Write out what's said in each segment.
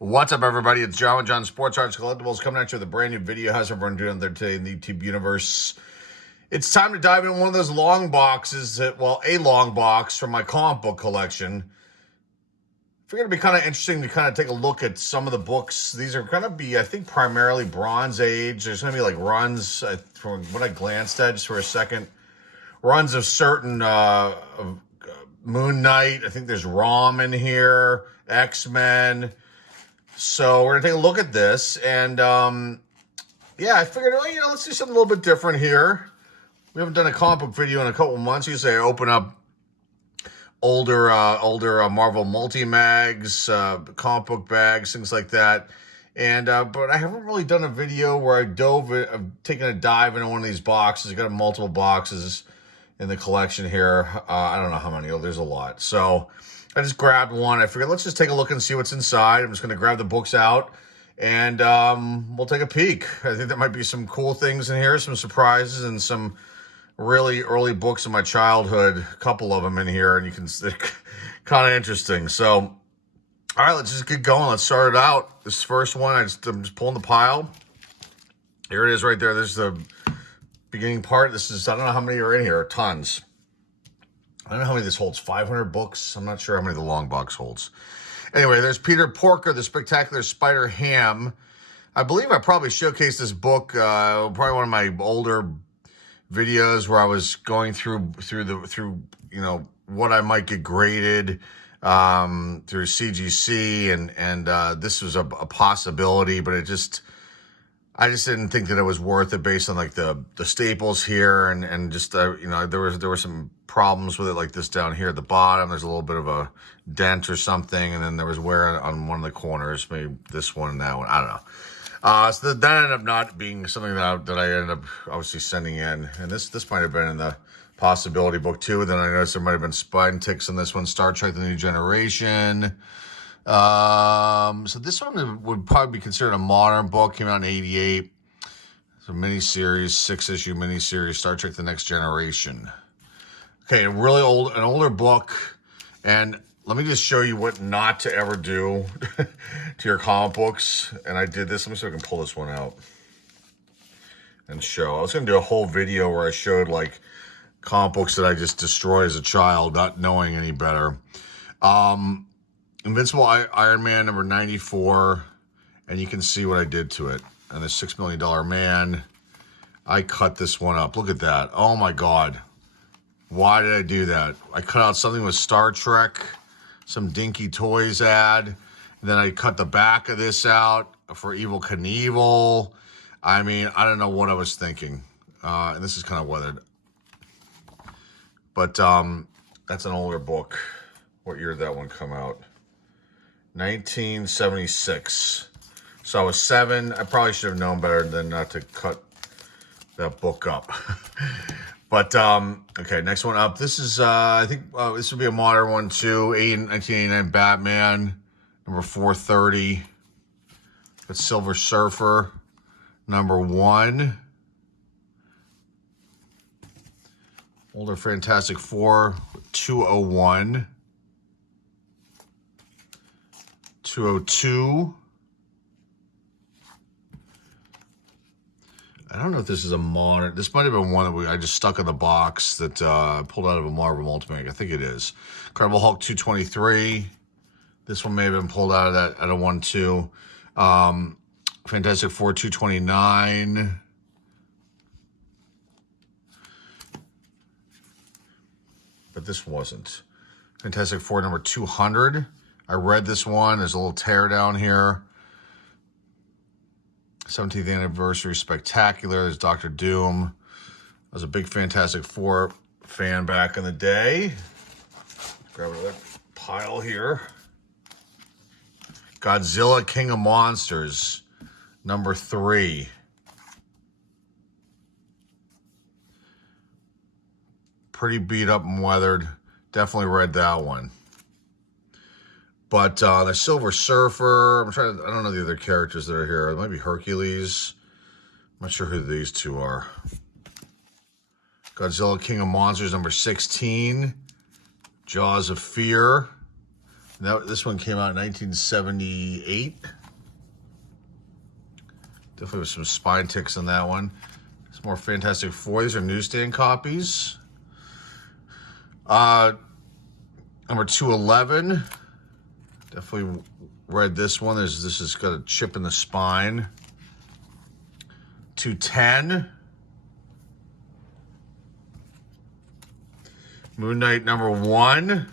What's up, everybody? It's John with John Sports Arts Collectibles coming at you with a brand new video. How's everyone doing there today in the YouTube universe? It's time to dive into one of those long boxes, a long box from my comic book collection. I figured it'd be kind of interesting to kind of take a look at some of the books. These are going to be, I think, primarily Bronze Age. There's going to be like runs, from what I glanced at just for a second, runs of certain Moon Knight. I think there's ROM in here, X-Men. So we're going to take a look at this, and yeah, I figured, let's do something a little bit different here. We haven't done a comic book video in a couple months. Usually I open up older Marvel multi-mags, comic book bags, things like that. And but I haven't really done a video where I've taken a dive into one of these boxes. I've got multiple boxes in the collection here. I don't know how many. There's a lot. So I just grabbed one. I figured let's just take a look and see what's inside. I'm just going to grab the books out and we'll take a peek. I think there might be some cool things in here, some surprises, and some really early books in my childhood. A couple of them in here, and you can see kind of interesting. So, all right, let's just get going. Let's start it out. This first one, I'm just pulling the pile. Here it is right there. This is the beginning part. This is, I don't know how many are in here. Tons. I don't know how many this holds. 500 books. I'm not sure how many the long box holds. Anyway, there's Peter Porker, the Spectacular Spider-Ham. I believe I probably showcased this book, probably one of my older videos where I was going through what I might get graded through CGC, and this was a possibility, but I just didn't think that it was worth it based on like the staples here, and just there were some problems with it, like this down here at the bottom. There's a little bit of a dent or something, and then there was wear on one of the corners, maybe this one and that one. I don't know. So that ended up not being something that I ended up obviously sending in, and this might have been in the possibility book too. Then I noticed there might have been spine ticks on this one. Star Trek: The New Generation. So this one would probably be considered a modern book. Came out in '88. It's a miniseries, 6-issue miniseries, Star Trek: The Next Generation. Okay, an older book, and let me just show you what not to ever do to your comic books. And I did this. Let me see if I can pull this one out and show. I was going to do a whole video where I showed like comic books that I just destroyed as a child, not knowing any better. Invincible Iron Man number 94, and you can see what I did to it. And the $6 Million Man, I cut this one up. Look at that. Oh my God. Why did I do that? I cut out something with Star Trek, some Dinky Toys ad, and then I cut the back of this out for Evel Knievel. I mean, I don't know what I was thinking. And this is kind of weathered. But that's an older book. What year did that one come out? 1976. So I was 7. I probably should have known better than not to cut that book up. But, okay, next one up. This is, I think this would be a modern one too. 1989 Batman, number 430. That's Silver Surfer, number 1. Older Fantastic Four, 201. 202. I don't know if this is a modern. This might have been one that I just stuck in the box that pulled out of a Marvel Ultimate. I think it is. Incredible Hulk 223. This one may have been pulled out of that at a 1-2. Fantastic Four 229. But this wasn't. Fantastic Four number 200. I read this one. There's a little tear down here. 17th Anniversary Spectacular. There's Dr. Doom. I was a big Fantastic Four fan back in the day. Grab another pile here. Godzilla King of Monsters, number 3. Pretty beat up and weathered. Definitely read that one. But the Silver Surfer, I don't know the other characters that are here. It might be Hercules. I'm not sure who these two are. Godzilla King of Monsters, number 16. Jaws of Fear. This one came out in 1978. Definitely with some spine ticks on that one. Some more Fantastic Four. These are newsstand copies. Number 211. Definitely read this one. This has got a chip in the spine. 210. Moon Knight number 1.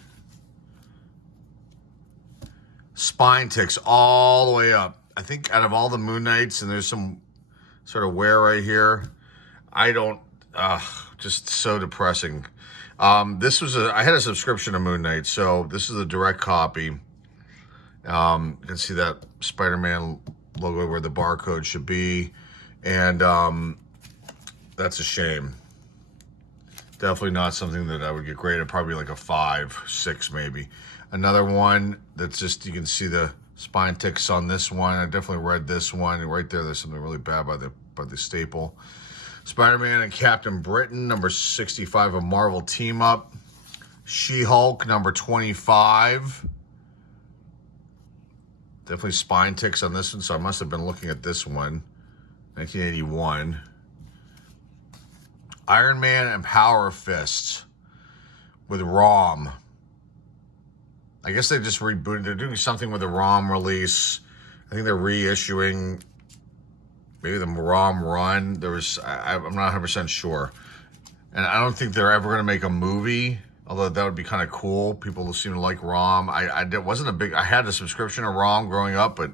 Spine ticks all the way up. I think out of all the Moon Knights, and there's some sort of wear right here, I don't, just so depressing. I had a subscription to Moon Knight, so this is a direct copy. You can see that Spider-Man logo where the barcode should be, and that's a shame. Definitely not something that I would get graded, probably like a 5, 6 maybe. Another one that's just, you can see the spine ticks on this one. I definitely read this one. Right there, there's something really bad by the staple. Spider-Man and Captain Britain, number 65, a Marvel team up. She-Hulk, number 25. Definitely spine ticks on this one, so I must have been looking at this one. 1981. Iron Man and Power Fist with ROM. I guess they just rebooted. They're doing something with the ROM release. I think they're reissuing maybe the ROM run. I'm not 100% sure. And I don't think they're ever going to make a movie, although that would be kind of cool. People seem to like ROM. I had a subscription to ROM growing up, but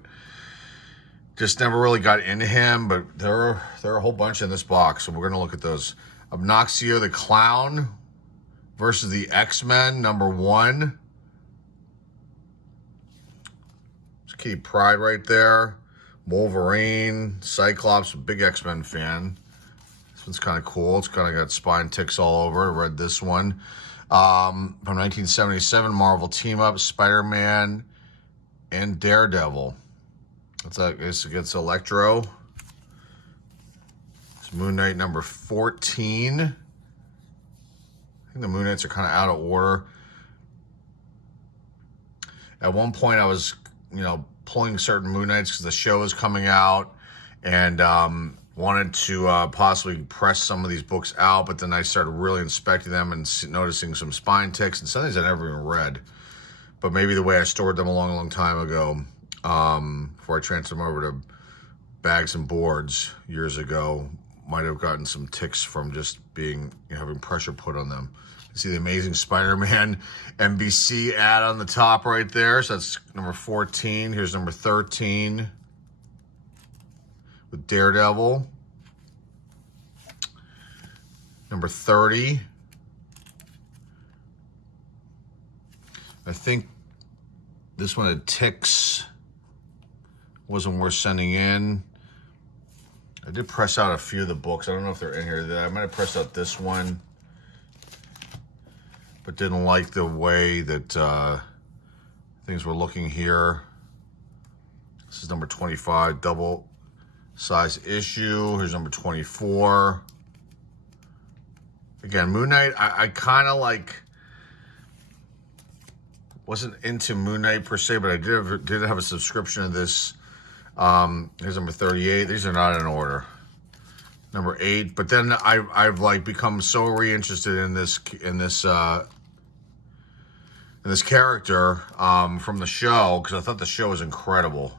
just never really got into him. But there are a whole bunch in this box, so we're going to look at those. Obnoxio the Clown versus the X-Men, number 1. Kitty Pryde right there. Wolverine, Cyclops, big X-Men fan. This one's kind of cool. It's kind of got spine ticks all over. I read this one. From 1977, Marvel team up, Spider-Man and Daredevil. It's against Electro. It's Moon Knight number 14. I think the Moon Knights are kind of out of order. At one point, I was, pulling certain Moon Knights because the show is coming out, and wanted to possibly press some of these books out, but then I started really inspecting them and noticing some spine ticks, and some of these I never even read. But maybe the way I stored them a long, long time ago, before I transferred them over to bags and boards years ago, might have gotten some ticks from just being, having pressure put on them. You see the Amazing Spider-Man NBC ad on the top right there. So that's number 14. Here's number 13 with Daredevil. Number 30. I think this one had ticks. Wasn't worth sending in. I did press out a few of the books. I don't know if they're in here. I might have pressed out this one, but didn't like the way that things were looking here. This is number 25, double size issue. Here's number 24. Again, Moon Knight, I kind of wasn't into Moon Knight per se, but I did have a subscription to this. Here's number 38. These are not in order. Number 8. But then I've become so reinterested in this character from the show, because I thought the show was incredible.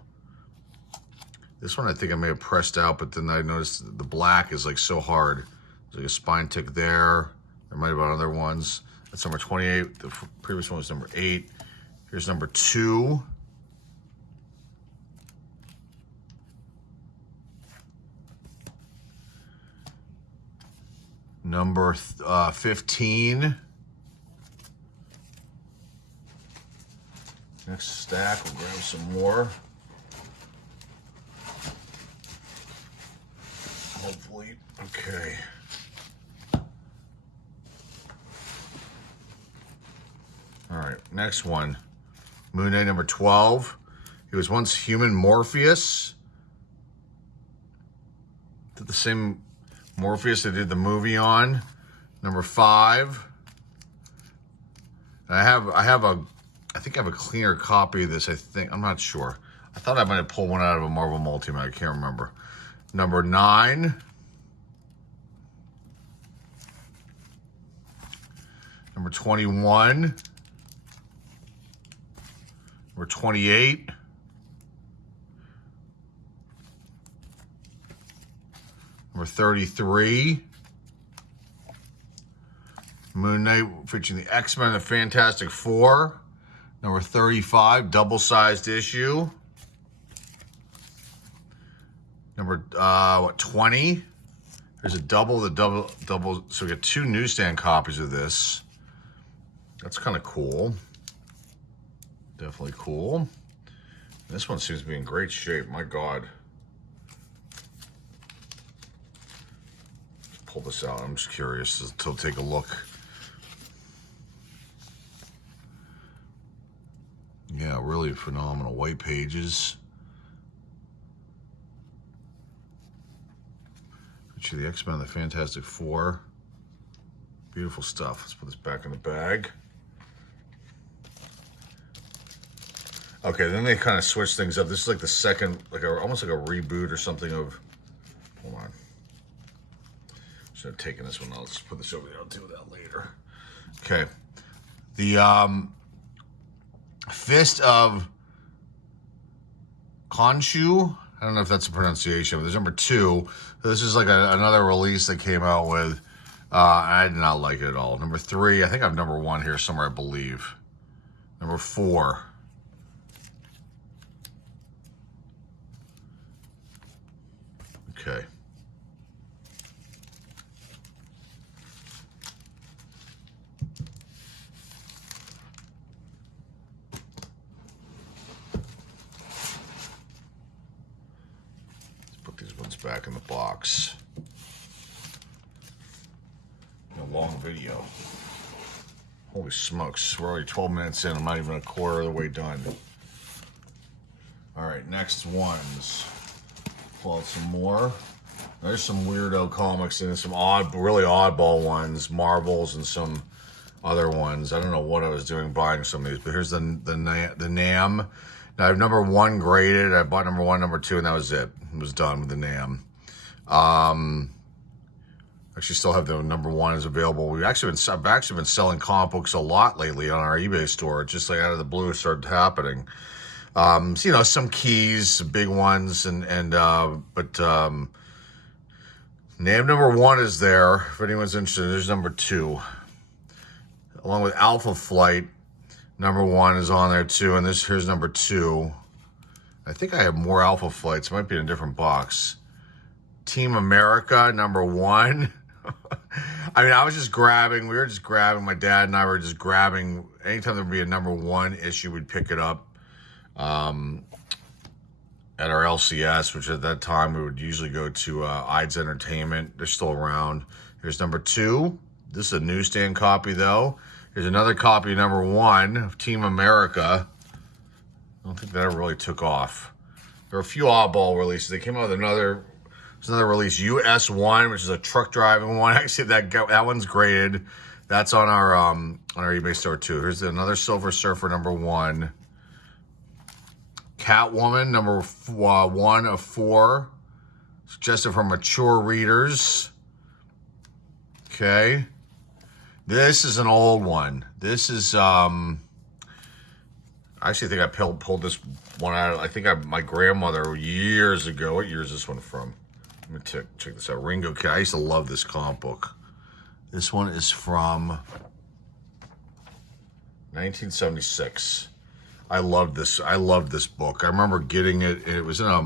This one I think I may have pressed out, but then I noticed the black is so hard. There's a spine tick there. There might have been other ones. That's number 28. The previous one was number 8. Here's number 2. Number 15. Next stack, we'll grab some more. Hopefully. Okay. All right, next one. Moon Knight number 12. He was once human Morpheus. Did the same Morpheus they did the movie on. Number 5. And I have I think I have a cleaner copy of this. I'm not sure. I thought I might have pulled one out of a Marvel Multimag. I can't remember. Number 9. Number 21. Number 28. Number 33. Moon Knight featuring the X-Men and the Fantastic Four. Number 35, double-sized issue. Number 20. There's a double. So we get 2 newsstand copies of this. That's kind of cool. Definitely cool. This one seems to be in great shape. My God. Let's pull this out. I'm just curious to take a look. Yeah, really phenomenal. White pages. Feature the X-Men and the Fantastic Four. Beautiful stuff. Let's put this back in the bag. Okay, then they kind of switch things up. This is like the second, almost like a reboot or something of. Hold on. Should have taken this one. I'll just put this over there. I'll deal with that later. Okay. The Fist of Khonshu. I don't know if that's a pronunciation, but there's number 2. This is like another release they came out with. I did not like it at all. Number 3, I think I have number 1 here somewhere, I believe. Number 4. Okay. Put these ones back in the box. A long video. Holy smokes, we're already 12 minutes in. I'm not even a quarter of the way done. All right, next ones. Pull out some more. There's some weirdo comics and some really oddball ones, Marvels and some other ones. I don't know what I was doing buying some of these, but here's the NAM. Now I have number 1 graded. I bought number 1, number 2, and that was it. I was done with the NAM. Actually still have the number 1 is available. I've actually been selling comic books a lot lately on our eBay store. Just like out of the blue it started happening. So, you know, some keys, big ones, but NAM number 1 is there. If anyone's interested, there's number 2. Along with Alpha Flight, number 1 is on there too, and here's number 2. I think I have more Alpha Flights. It might be in a different box. Team America, number 1. I mean, we were just grabbing, my dad and I were just grabbing, anytime there would be a number 1 issue, we'd pick it up at our LCS, which at that time we would usually go to Ides Entertainment. They're still around. Here's number 2. This is a newsstand copy, though. Here's another copy, number 1, of Team America. I don't think that ever really took off. There were a few oddball releases. They came out with another release, US1, which is a truck driving one. Actually, that one's graded. That's on our eBay store too. Here's another Silver Surfer, number 1. Catwoman, number 1 of 4. Suggested for mature readers. Okay. This is an old one. This is, I actually think I pulled this one out. I think my grandmother years ago. What year is this one from? Let me check this out. Ringo Kid. I used to love this comic book. This one is from 1976. I loved this book. I remember getting it. It was in a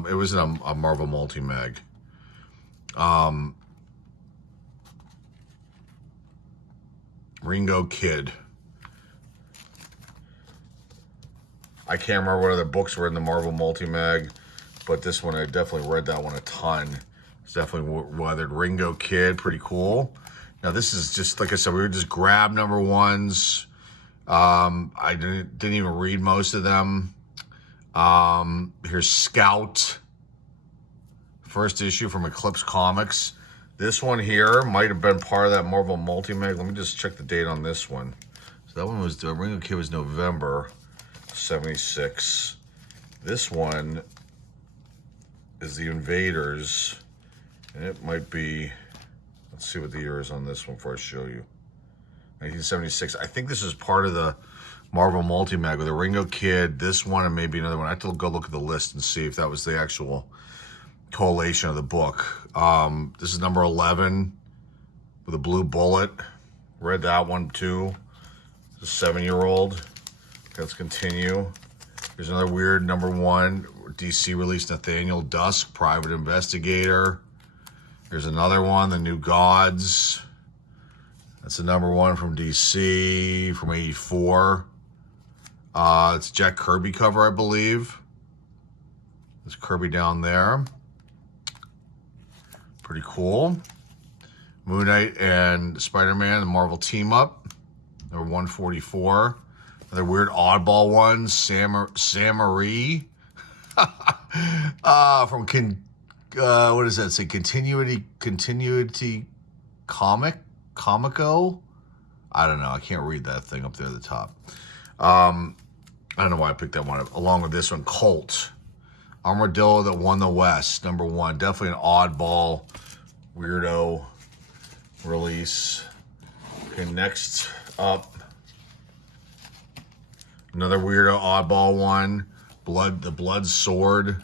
Marvel Multimag. Ringo Kid. I can't remember what other books were in the Marvel Multimag, but this one, I definitely read that one a ton. It's definitely weathered. Ringo Kid, pretty cool. Now this is just, like I said, we would just grab number 1s. I didn't even read most of them. Here's Scout. First issue from Eclipse Comics. This one here might have been part of that Marvel Multimag. Let me just check the date on this one. So that one was, Ringo Kid was November. 76. This one is The Invaders, and it might be, let's see what the year is on this one before I show you. 1976. I think this is part of the Marvel Multimag with the Ringo Kid, this one, and maybe another one. I have to go look at the list and see if that was the actual collation of the book. This is number 11 with a blue bullet. Read that one too. It's a 7-year-old. Let's continue. Here's another weird number 1. DC released Nathaniel Dusk, Private Investigator. Here's another one, The New Gods. That's the number 1 from DC from 84. It's a Jack Kirby cover, I believe. There's Kirby down there. Pretty cool. Moon Knight and Spider-Man, the Marvel team up. Number 144. Another weird oddball one, Samarie. From what does that say? Continuity Comico? I don't know. I can't read that thing up there at the top. I don't know why I picked that one up. Along with this one, Colt. Armadillo that won the West, number 1. Definitely an oddball, weirdo release. Okay, next up, another weirdo oddball one. The Blood Sword.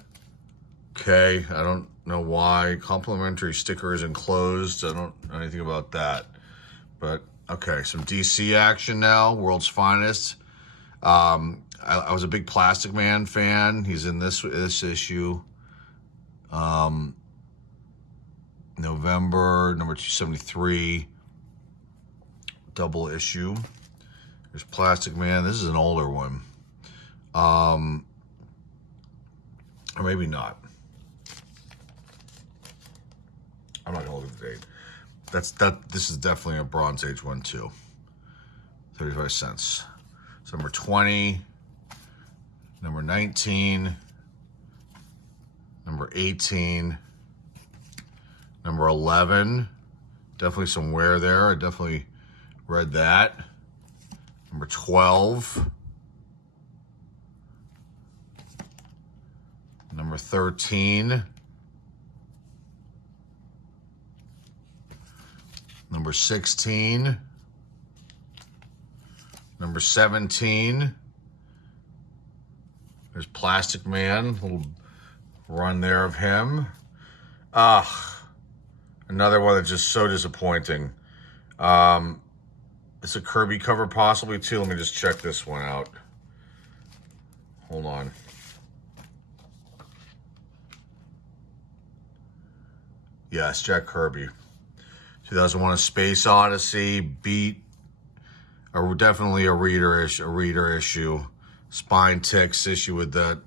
Okay, I don't know why. Complimentary stickers enclosed. I don't know anything about that. But, okay, some DC action now. World's Finest. I was a big Plastic Man fan. He's in this issue. November, number 273. Double issue. There's Plastic Man. This is an older one. Or maybe not. I'm not gonna look at the date. This is definitely a Bronze Age one too. 35 cents. So number 20, number 19, number 18, number 11. Definitely some wear there. I definitely read that. Number 12. Number 13. Number 16. Number 17. There's Plastic Man. A little run there of him. Another one that's just so disappointing. It's a Kirby cover possibly too. Let me just check this one out. Hold on. Yes, Jack Kirby. 2001: A Space Odyssey beat, or definitely a reader issue. Spine ticks issue with that.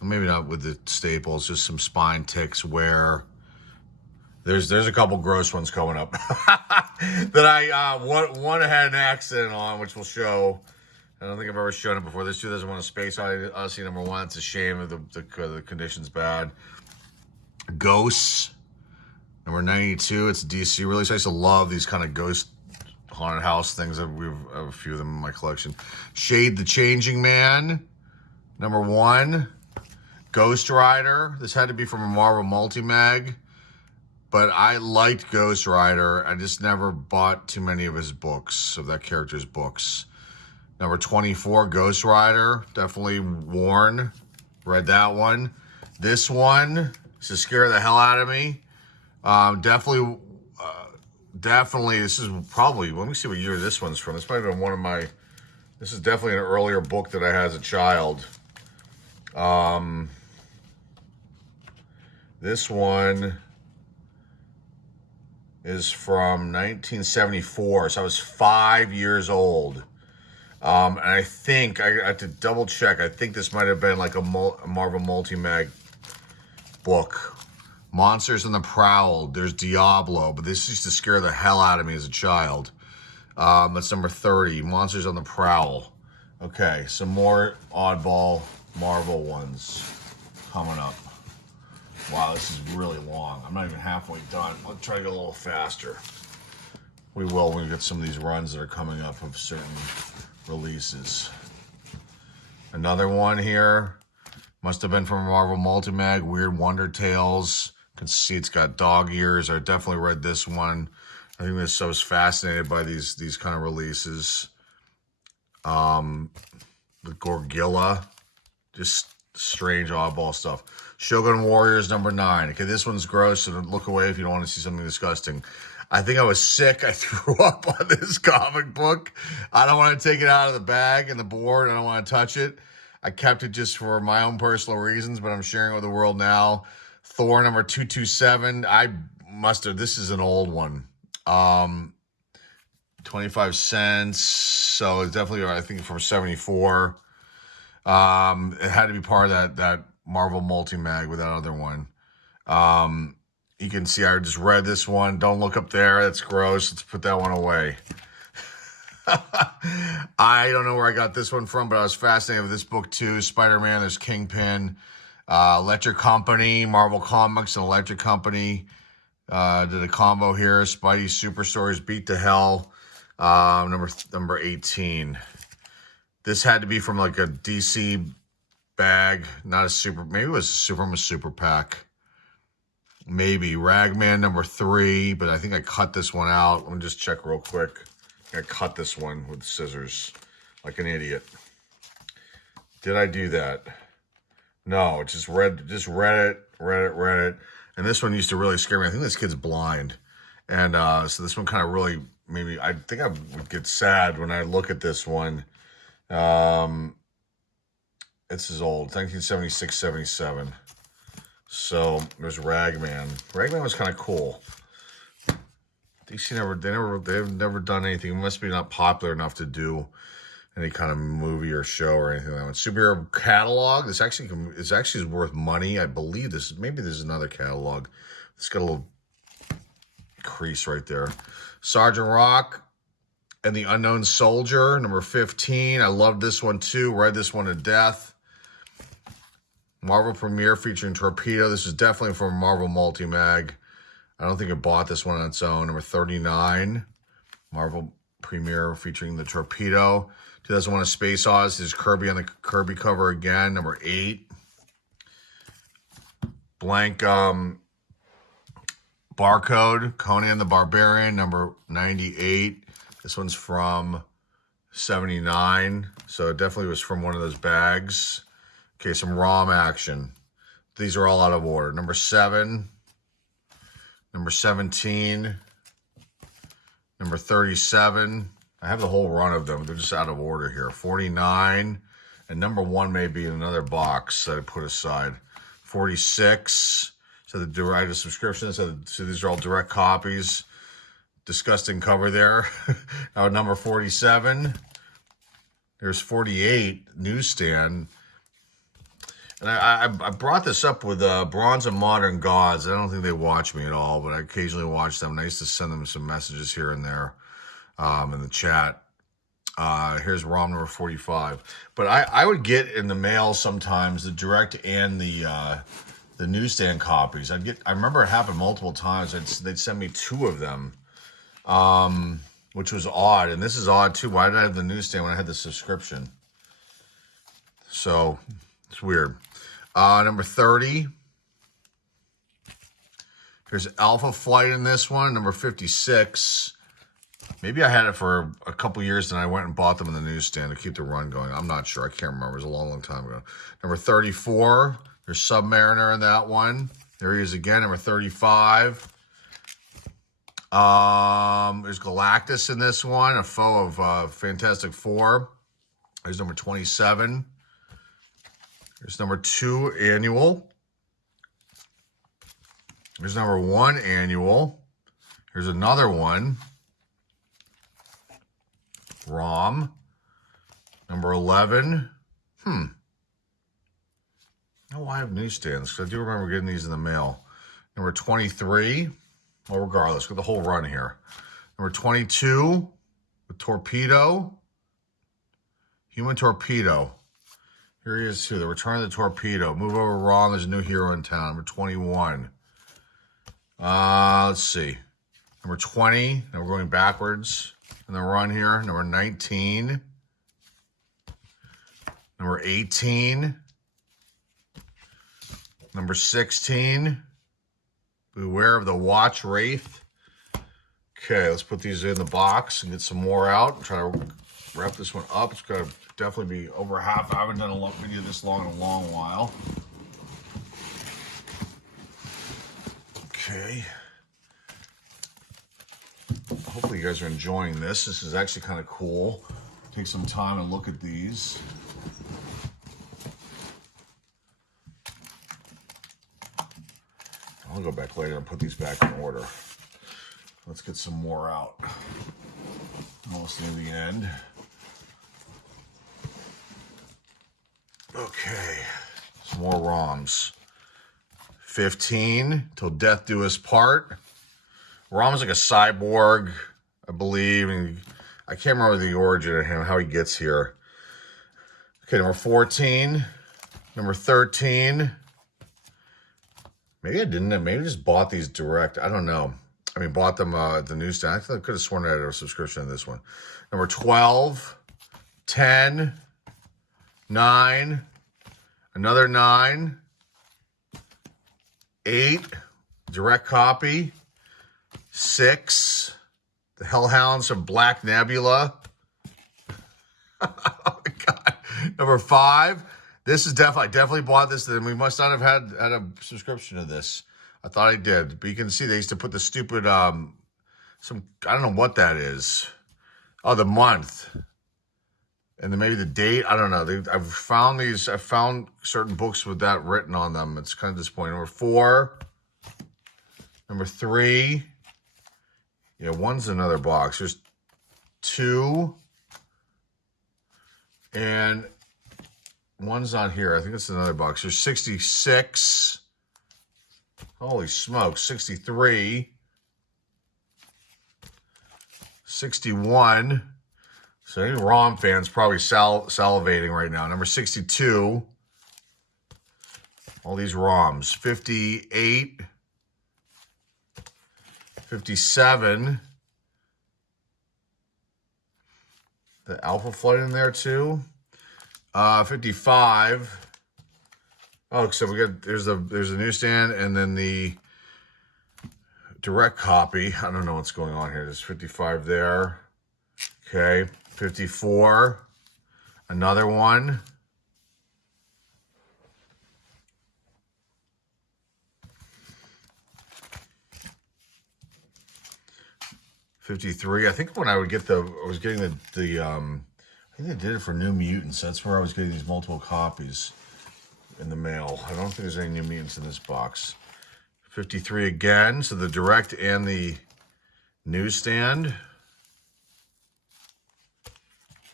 Maybe not with the staples, just some spine ticks where there's a couple gross ones coming up that I one had an accident on, which will show. I don't think I've ever shown it before. This 2001: A Space Odyssey number 1. It's a shame the condition's bad. Ghosts. Number 92, it's a DC release. I used to love these kind of ghost haunted house things. I have a few of them in my collection. Shade the Changing Man, number 1. Ghost Rider. This had to be from a Marvel Multimag, but I liked Ghost Rider. I just never bought too many of his books, of that character's books. Number 24, Ghost Rider. Definitely worn. Read that one. This one is to scare the hell out of me. Definitely, this is probably, let me see what year this one's from. This might have been one of my, this is definitely an earlier book that I had as a child. This one is from 1974, so I was 5 years old. And I think, I had to double check, I think this might have been like a Marvel Multimag book. Monsters on the Prowl. There's Diablo, but this used to scare the hell out of me as a child. That's number 30. Monsters on the Prowl. Okay, some more oddball Marvel ones coming up. Wow, this is really long. I'm not even halfway done. I'll try to go a little faster. We will when we get some of these runs that are coming up of certain releases. Another one here. Must have been from Marvel Multimag. Weird Wonder Tales. You can see it's got dog ears. I definitely read this one. I think I was fascinated by these kind of releases. The Gorgilla. Just strange, oddball stuff. Shogun Warriors #9. Okay, this one's gross, so look away if you don't want to see something disgusting. I think I was sick. I threw up on this comic book. I don't want to take it out of the bag and the board. I don't want to touch it. I kept it just for my own personal reasons, but I'm sharing it with the world now. Thor #227. This is an old one. 25 cents. So it's definitely, I think, from 74. It had to be part of that Marvel Multimag with that other one. You can see I just read this one. Don't look up there. That's gross. Let's put that one away. I don't know where I got this one from, but I was fascinated with this book too. Spider-Man, there's Kingpin, Electric Company, Marvel Comics, and Electric Company. Did a combo here. Spidey Super Stories, Beat to Hell, number 18. This had to be from like a DC bag, not a super. Maybe it was from a super pack. Maybe Ragman #3, but I think I cut this one out. Let me just check real quick. I cut this one with scissors like an idiot. Did I do that? No, just read it. And this one used to really scare me. I think this kid's blind. And so this one kind of really made me, I think I would get sad when I look at this one. This is old, 1976, 77. So there's Ragman. Ragman was kind of cool. DC they've never done anything. It must be not popular enough to do any kind of movie or show or anything like that. Superhero catalog. This actually is worth money. I believe maybe there's another catalog. It's got a little crease right there. Sergeant Rock and the Unknown Soldier, #15. I love this one too. Read this one to death. Marvel Premiere featuring Torpedo. This is definitely from Marvel Multimag. I don't think it bought this one on its own. #39. Marvel Premiere featuring the Torpedo. 2001: A Space Odyssey. There's Kirby on the Kirby cover again. #8. Blank Barcode. Conan the Barbarian. #98. This one's from 79. So it definitely was from one of those bags. Okay, some ROM action. These are all out of order. #7. #17. #37. I have the whole run of them. They're just out of order here. 49. And #1 may be in another box that I put aside. 46. So the direct subscription. So these are all direct copies. Disgusting cover there. Now number 47. There's 48. Newsstand. And I brought this up with Bronze and Modern Gods. I don't think they watch me at all, but I occasionally watch them. And I used to send them some messages here and there in the chat. Here's ROM number 45. But I would get in the mail sometimes the direct and the newsstand copies. I remember it happened multiple times. They'd send me 2 of them, which was odd. And this is odd too. Why did I have the newsstand when I had the subscription? So it's weird. Number 30. There's Alpha Flight in this one. Number 56. Maybe I had it for a couple years and I went and bought them in the newsstand to keep the run going. I'm not sure. I can't remember. It was a long, long time ago. Number 34. There's Submariner in that one. There he is again. Number 35. There's Galactus in this one. A foe of Fantastic Four. There's number 27. There's number 2 annual. There's number 1 annual. Here's another one. ROM. Number 11. Oh, I have newsstands because I do remember getting these in the mail. Number 23. Well, regardless, got the whole run here. Number 22 with Torpedo. Human Torpedo. Here he is too. The Return of the Torpedo. Move over wrong. There's a new hero in town. Number 21. Let's see. Number 20. Now we're going backwards in the run here. Number 19. Number 18. Number 16. Beware of the watch wraith. Okay, let's put these in the box and get some more out. Try to wrap this one up. It's going to definitely be over half. I haven't done a video this long in a long while. Okay. Hopefully you guys are enjoying this. This is actually kind of cool. Take some time and look at these. I'll go back later and put these back in order. Let's get some more out. Almost near the end. Okay. Some more ROMs. 15, Till Death Do Us Part. ROM's like a cyborg, I believe. And I can't remember the origin of him, how he gets here. Okay, number 14. Number 13. Maybe I didn't. Maybe I just bought these direct. I don't know. I mean, bought them at the newsstand. I could have sworn I had a subscription to this one. Number 12. 10. 9. Another 9. 8. Direct copy. 6. The Hellhounds from Black Nebula. Oh my God. Number 5. This is I definitely bought this. Then we must not have had a subscription to this. I thought I did, but you can see they used to put the stupid I don't know what that is. Oh, the month, and then maybe the date. I don't know. I've found these. I found certain books with that written on them. It's kind of disappointing. Number 4. Number 3. Yeah, 1's another box. There's 2, and 1's on here. I think it's another box. There's 66. Holy smokes. 63. 61. So any ROM fans probably salivating right now. Number 62. All these ROMs. 58. 57. The Alpha Flight in there too. 55. Oh, so we got there's a newsstand and then the direct copy. I don't know what's going on here. There's 55 there. Okay, 54. Another one. 53. I think when I was getting the I think they did it for New Mutants. That's where I was getting these multiple copies in the mail. I don't think there's any New Mutants in this box. 53 again. So the direct and the newsstand.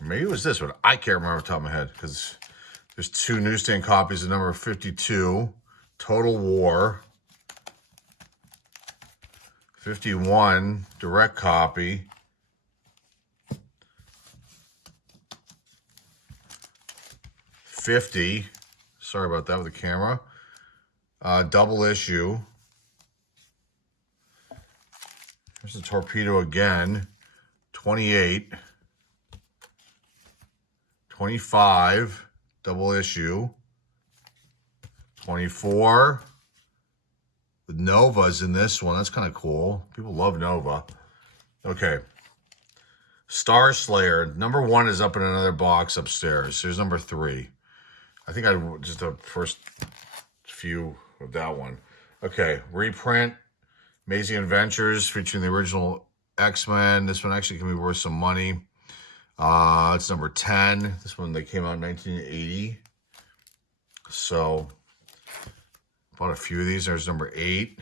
Maybe it was this one. I can't remember off the top of my head because there's 2 newsstand copies of number 52. Total War. 51, direct copy. 50, sorry about that with the camera. Double issue. There's the Torpedo again. 28. 25, double issue. 24. The Nova's in this one. That's kind of cool. People love Nova. Okay. Star Slayer. Number 1 is up in another box upstairs. Here's number 3. I think I just the first few of that one. Okay. Reprint. Amazing Adventures featuring the original X-Men. This one actually can be worth some money. It's number 10. This one, they came out in 1980. So... bought a few of these. There's number 8.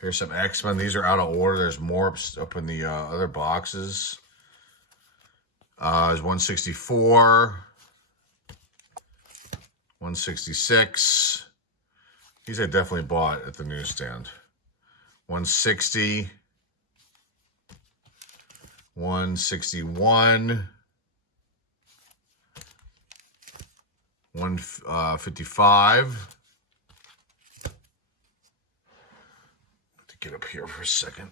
Here's some X-Men. These are out of order. There's more up in the other boxes. There's 164. 166. These I definitely bought at the newsstand. 160. 161. 155. Get up here for a second.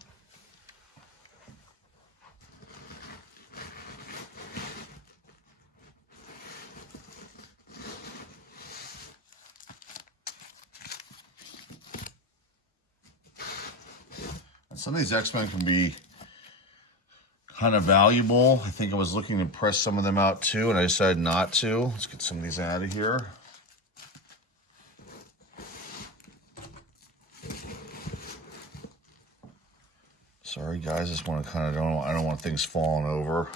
Some of these X-Men can be kind of valuable. I think I was looking to press some of them out too, and I decided not to. Let's get some of these out of here. Sorry guys, I just want to kind of I don't want things falling over.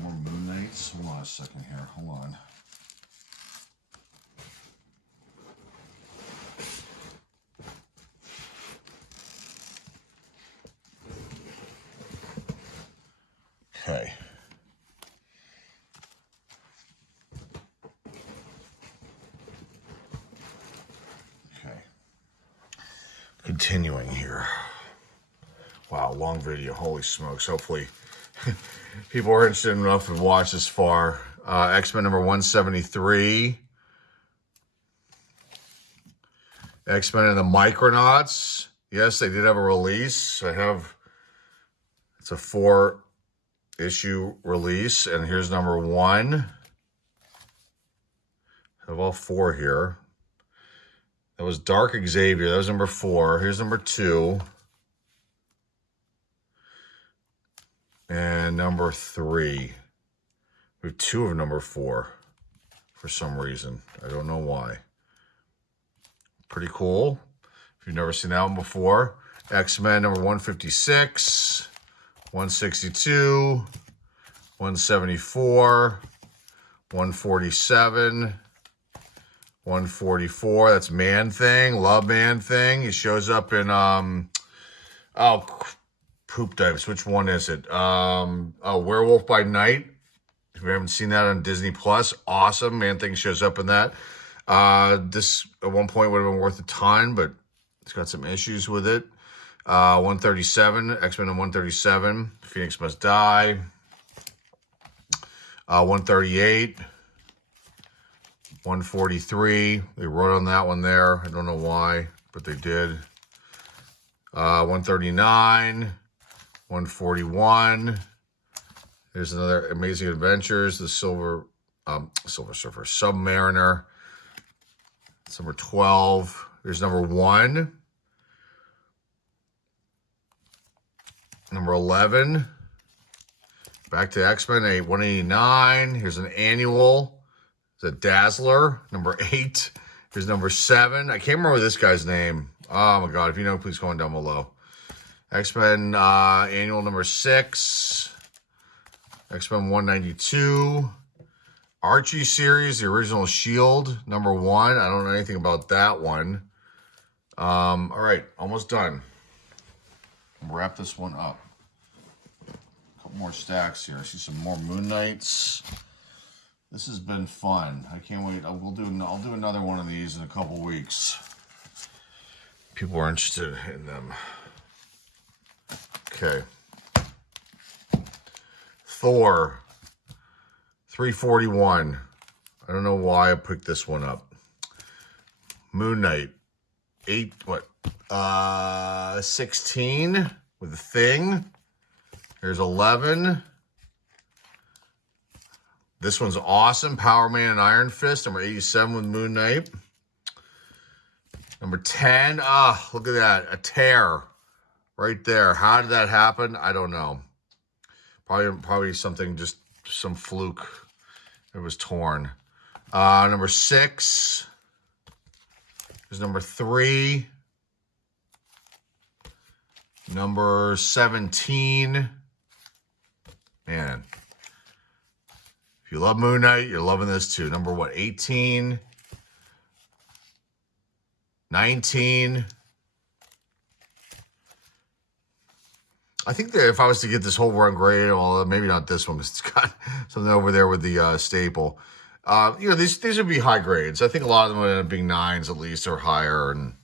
More Moon Knights. Hold on a second here. Hold on. Okay. Continuing here. Wow, long video. Holy smokes. Hopefully people are interested enough to watch this far. X-Men number 173. X-Men and the Micronauts. Yes, they did have a release. It's a 4-issue release, and here's number 1. I have all 4 here. That was Dark Xavier. That was number 4. Here's number 2. And number 3. We have 2 of number 4 for some reason. I don't know why. Pretty cool. If you've never seen that one before. X-Men number 156, 162, 174, 147, 144. That's Man-Thing. Love Man-Thing. He shows up in poop dives. Which one is it? Werewolf by Night. If you haven't seen that on Disney Plus, awesome. Man-Thing shows up in that. This at one point would have been worth a ton, but it's got some issues with it. 137, X-Men 137. Phoenix Must Die. 138. 143. They wrote on that one there. I don't know why, but they did. 139. 141. There's another Amazing Adventures. The Silver Surfer. Submariner. It's number 12. There's number 1. Number 11. Back to X-Men 189. Here's an annual. It's a Dazzler. Number 8. Here's number 7. I can't remember this guy's name. Oh my God. If you know, please comment down below. X-Men annual number 6. X-Men 192. Archie series, the original Shield, number 1. I don't know anything about that one. All right, almost done. We'll wrap this one up. A couple more stacks here. I see some more Moon Knights. This has been fun. I can't wait. I'll do another one of these in a couple weeks. People are interested in them. Okay. Thor 341. I don't know why I picked this one up. Moon Knight 16 with the Thing. Here's 11. This one's awesome. Power Man and Iron Fist. Number 87 with Moon Knight. Number 10. Look at that. A tear right there. How did that happen? I don't know. Probably something, just some fluke. It was torn. Number 6. There's number 3. Number 17. Man. If you love Moon Knight, you're loving this too. Number what? 18. 19. I think that if I was to get this whole run graded, well, maybe not this one because it's got something over there with the staple. These would be high grades. I think a lot of them would end up being 9s at least or higher, and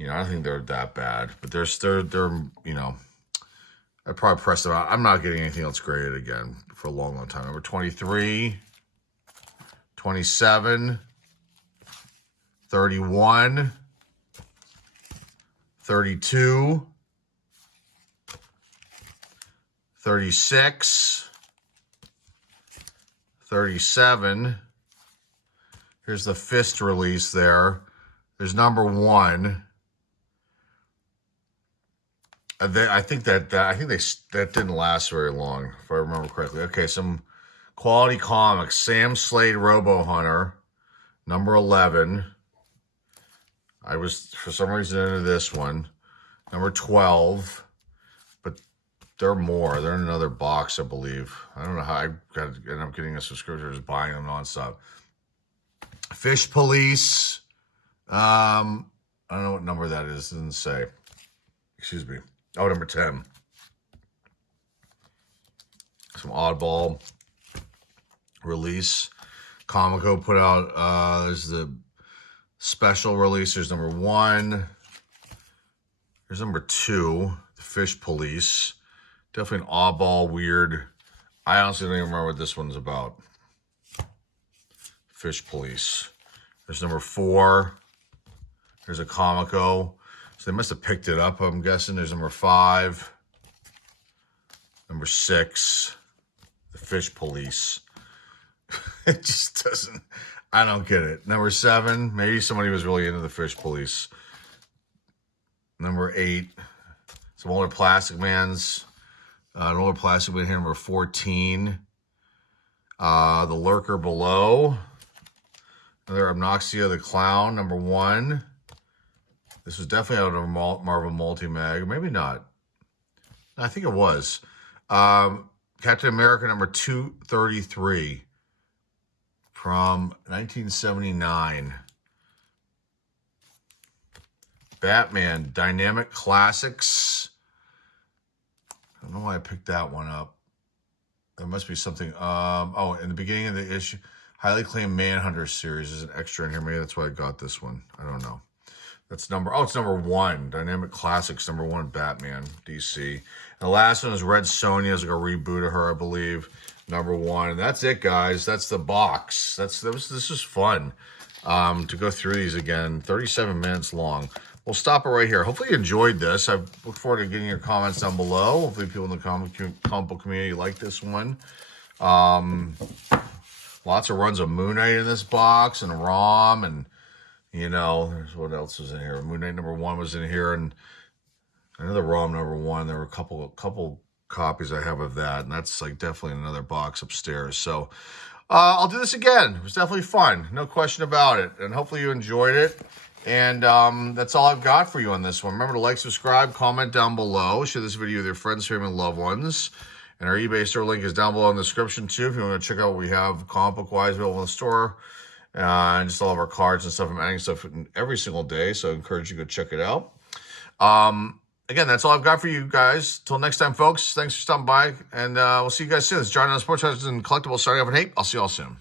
I don't think they're that bad. But they're I probably pressed them out. I'm not getting anything else graded again for a long, long time. Number 23, 27, 31, 32. 36, 37. Here's the Fist release there. There's number 1. I think that didn't last very long, if I remember correctly. Okay, some quality comics. Sam Slade, Robo Hunter, number 11. I was for some reason into this one. Number 12, but there are more. They're in another box, I believe. I don't know how I got to end up getting a subscription or just buying them nonstop. Fish Police. I don't know what number that is. It doesn't say. Excuse me. Oh, number 10. Some oddball release. Comico put out, there's the special release. There's number 1. There's number 2, the Fish Police. Definitely an oddball, weird. I honestly don't even remember what this one's about. Fish Police. There's number 4. There's a Comico. So they must have picked it up, I'm guessing. There's number 5. Number 6. The Fish Police. It just doesn't, I don't get it. Number 7. Maybe somebody was really into the Fish Police. Number 8. Some older Plastic Mans. An older Plastic Man here, number 14. The Lurker Below. Another Obnoxia the Clown, number 1. This was definitely out of Marvel Multi-Mag. Maybe not. I think it was. Captain America number 233 from 1979. Batman Dynamic Classics. I don't know why I picked that one up. There must be something. Oh, in the beginning of the issue, highly claimed Manhunter series is an extra in here. Maybe that's why I got this one. I don't know. That's it's number 1. Dynamic Classics, number 1, Batman, DC. And the last one is Red Sonja. It's like a reboot of her, I believe. Number 1. And that's it, guys. That's the box. This is fun to go through these again. 37 minutes long. We'll stop it right here. Hopefully you enjoyed this. I look forward to getting your comments down below. Hopefully people in the comic book community like this one. Lots of runs of Moon Knight in this box, and ROM, and there's what else was in here. Moon Knight number 1 was in here, and another ROM number 1. There were a couple copies I have of that, and that's like definitely in another box upstairs. So I'll do this again. It was definitely fun, no question about it, and hopefully you enjoyed it. And that's all I've got for you on this one. Remember to like, subscribe, comment down below, share this video with your friends, family, and loved ones. And our eBay store link is down below in the description too, if you want to check out what we have comic book wise available in the store. And just all of our cards and stuff. I'm adding stuff every single day, so I encourage you to go check it out. Again, that's all I've got for you guys. Till next time, folks. Thanks for stopping by, and we'll see you guys soon. It's John on Sports Cards and Collectibles, starting off at 8. I'll see you all soon.